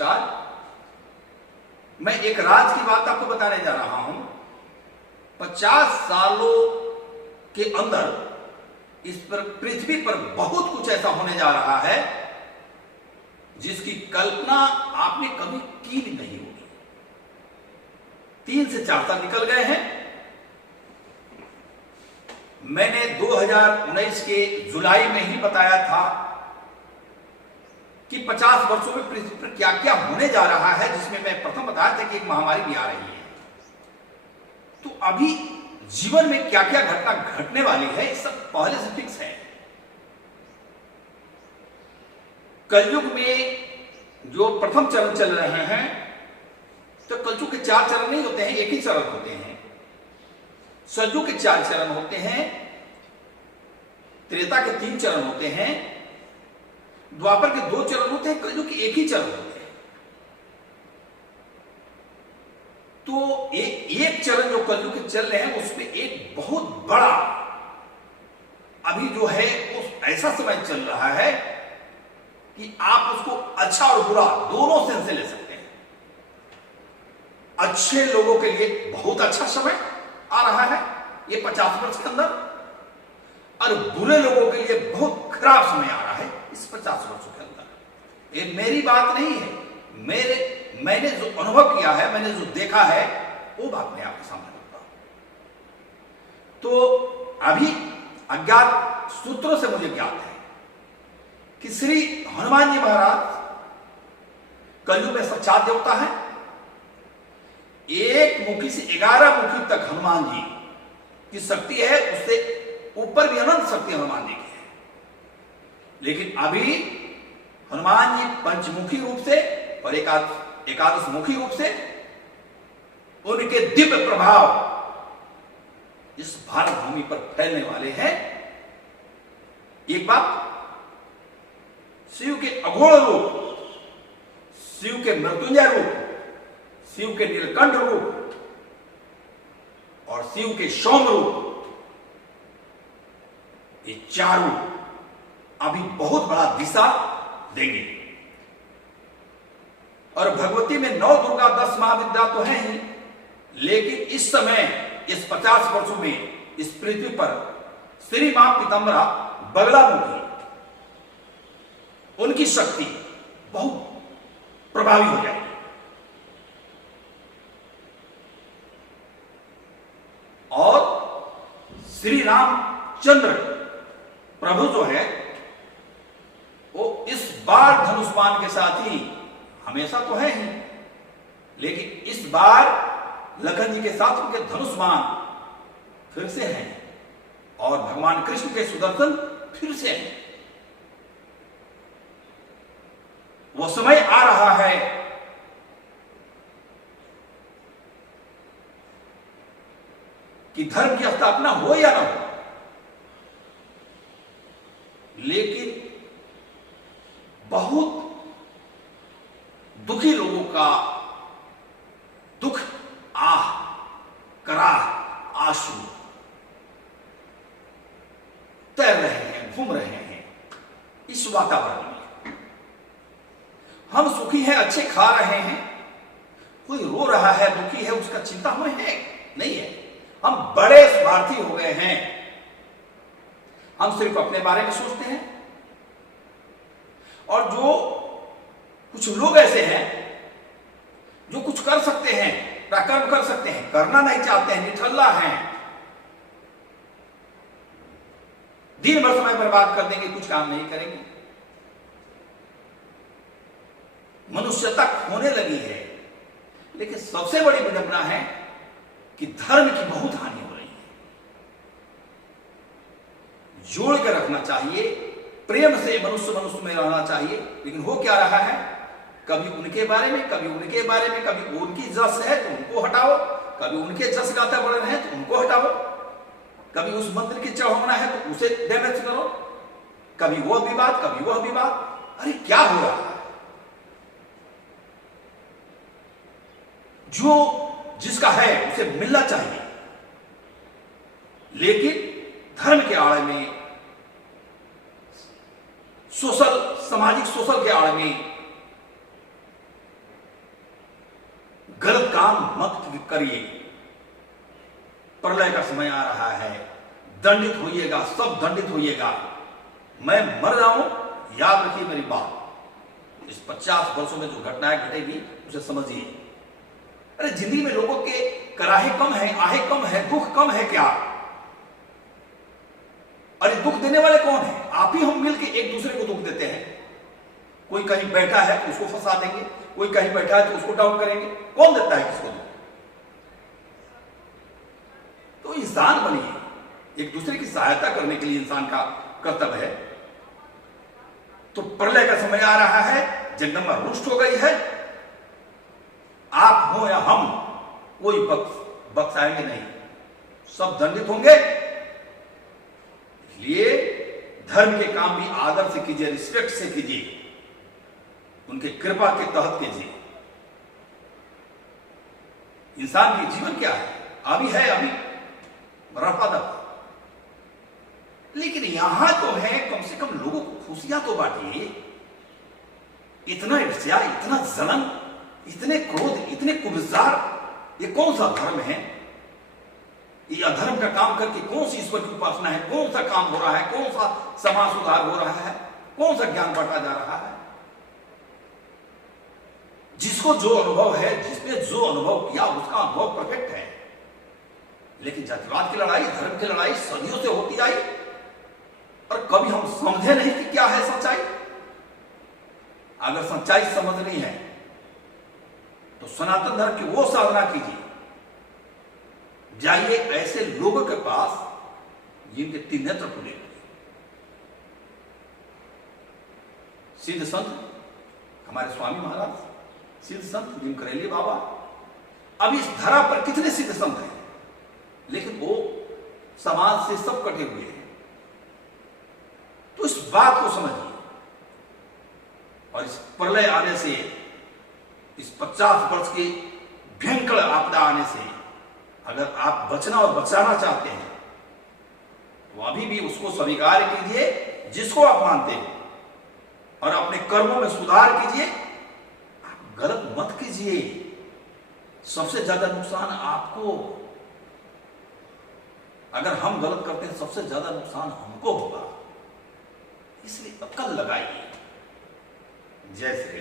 नमस्कार। मैं एक राज की बात आपको बताने जा रहा हूं। 50 सालों के अंदर इस पर पृथ्वी पर बहुत कुछ ऐसा होने जा रहा है जिसकी कल्पना आपने कभी की भी नहीं होगी। 3 से 4 साल निकल गए हैं। मैंने 2019 के जुलाई में ही बताया था कि 50 वर्षों में पृथ्वी पर क्या क्या होने जा रहा है, जिसमें मैं प्रथम बताया था कि एक महामारी भी आ रही है। तो अभी जीवन में क्या क्या घटना घटने वाली है, ये सब पहले से फिक्स है। कलयुग में जो प्रथम चरण चल रहे हैं, तो कलयुग के 4 चरण नहीं होते हैं, एक ही चरण होते हैं। सतयुग के 4 चरण होते हैं, त्रेता के 3 चरण होते हैं, द्वापर के 2 चरण होते हैं, कलयुग के एक ही चरण होते हैं। तो एक चरण जो कलयुग के चल रहे हैं, उसमें एक बहुत बड़ा अभी जो है उस ऐसा समय चल रहा है कि आप उसको अच्छा और बुरा दोनों सेंस से ले सकते हैं। अच्छे लोगों के लिए बहुत अच्छा समय आ रहा है ये 50 वर्ष के अंदर, और बुरे लोगों के लिए बहुत खराब समय आ रहा है इस 50 वर्षों के अंदर। ये मेरी बात नहीं है, मैंने जो अनुभव किया है, मैंने जो देखा है, वो बात मैं आपके सामने रखता हूं। तो अभी अज्ञात सूत्रों से मुझे ज्ञात है कि श्री हनुमान जी महाराज कलयुग में साक्षात देवता है। एक मुखी से 11 मुखी तक हनुमान जी की शक्ति है, उससे ऊपर भी अनंत शक्ति हनुमान जी की है। लेकिन अभी हनुमान जी पंचमुखी रूप से और एकादश मुखी रूप से उनके दिव्य प्रभाव इस भारत भूमि पर फैलने वाले हैं। एक बात, शिव के अघोर रूप, शिव के मृत्युंजय रूप, शिव के नीलकंठ रूप और शिव के सोम रूप, ये 4 रूप अभी बहुत बड़ा दिशा देंगे। और भगवती में 9 दुर्गा 10 महाविद्या तो है ही, लेकिन इस समय इस 50 वर्षों में इस पृथ्वी पर श्री मां पीताम्बरा बगलामुखी, उनकी शक्ति बहुत प्रभावी हो जाएगी। और श्री रामचंद्र प्रभु जो है वो इस बार धनुष्मान के साथ ही, हमेशा तो है ही, लेकिन इस बार लखन जी के साथ उनके धनुष्मान फिर से हैं और भगवान कृष्ण के सुदर्शन फिर से हैं। वो समय आ रहा है कि धर्म की स्थापना हो या ना हो, लेकिन बहुत दुखी लोगों का दुख, आह, कराह, आंसू तैर रहे हैं, घूम रहे हैं इस वातावरण में। हम सुखी हैं, अच्छे खा रहे हैं, कोई रो रहा है, दुखी है, उसका चिंता हमें है नहीं है। हम बड़े स्वार्थी हो गए हैं, हम सिर्फ अपने बारे में सोचते हैं। और जो कुछ लोग ऐसे हैं जो कुछ कर सकते हैं, पराक्रम कर सकते हैं, करना नहीं चाहते हैं, निठल्ला हैं, दिन भर समय बर्बाद कर देंगे, कुछ काम नहीं करेंगे। मनुष्यता खोने लगी है। लेकिन सबसे बड़ी विडंबना है कि धर्म की बहुत हानि हो रही है। जोड़ के रखना चाहिए, प्रेम से मनुष्य में रहना चाहिए, लेकिन हो क्या रहा है, कभी उनके बारे में, कभी उनके बारे में, कभी उनकी जस है तो उनको हटाओ, कभी उनके जस गाता बढ़ रहे हैं तो उनको हटाओ, कभी उस मंदिर की चढ़ावना है तो उसे डैमेज करो, कभी वो विवाद, कभी वह विवाद। अरे क्या हो रहा है? जो जिसका है उसे मिलना चाहिए, लेकिन धर्म के आड़ में, सोशल, सामाजिक सोशल के आड़ में काम मत करिए, प्रलय का समय आ रहा है, दंडित होइएगा, सब दंडित होइएगा, मैं मर जाऊं, याद रखिए मेरी बात। इस 50 वर्षों में जो घटनाएं घटेगी उसे समझिए। अरे जिंदगी में लोगों के कराहे कम है, आहे कम है, दुख कम है क्या? अरे दुख देने वाले कौन है? आप ही हम मिलकर एक दूसरे को दुख देते हैं। कोई कहीं बैठा है तो उसको फंसा देंगे, कोई कहीं बैठा है तो उसको डाउन करेंगे। कौन देता है किसको दुख? तो इंसान बनिए, एक दूसरे की सहायता करने के लिए इंसान का कर्तव्य है। तो प्रलय का समय आ रहा है, जगदम्बा रुष्ट हो गई है, आप हो या हम, कोई बख्शाएंगे नहीं, सब दंडित होंगे। इसलिए धर्म के काम भी आदर से कीजिए, रिस्पेक्ट से कीजिए, उनके कृपा के तहत कीजिए। इंसान की जीवन क्या है? अभी है, अभी रफादफ, लेकिन यहां तो है कम से कम लोगों को खुशियां तो बांटिए। इतना ईर्ष्या, इतना जलन, इतने क्रोध, इतने कुविचार, ये कौन सा धर्म है? ये अधर्म का काम करके कौन सी ईश्वर की उपासना है? कौन सा काम हो रहा है? कौन सा समाज सुधार हो रहा है? कौन सा ज्ञान बांटा जा रहा है? जिसको जो अनुभव है, जिसने जो अनुभव किया उसका अनुभव परफेक्ट है। लेकिन जातिवाद की लड़ाई, धर्म की लड़ाई सदियों से होती आई और कभी हम समझे नहीं कि क्या है सच्चाई। अगर सच्चाई समझनी है तो सनातन धर्म की वो साधना कीजिए, जाइए ऐसे लोगों के पास जिनके 3 नेत्र खुले। सिद्ध संत हमारे स्वामी महाराज, सिद्ध संत जिम करेली बाबा, अब इस धरा पर कितने सिद्ध संत हैं, लेकिन वो समाज से सब कटे हुए हैं। तो इस बात को समझिए, और इस प्रलय आने से, इस 50 वर्ष की भयंकर आपदा आने से अगर आप बचना और बचाना चाहते हैं तो अभी भी उसको स्वीकार कीजिए जिसको आप मानते हैं, और अपने कर्मों में सुधार कीजिए। आप गलत मत कीजिए, सबसे ज्यादा नुकसान आपको। अगर हम गलत करते हैं सबसे ज्यादा नुकसान हमको होगा, इसलिए अक्ल लगाइए। जय श्री राम।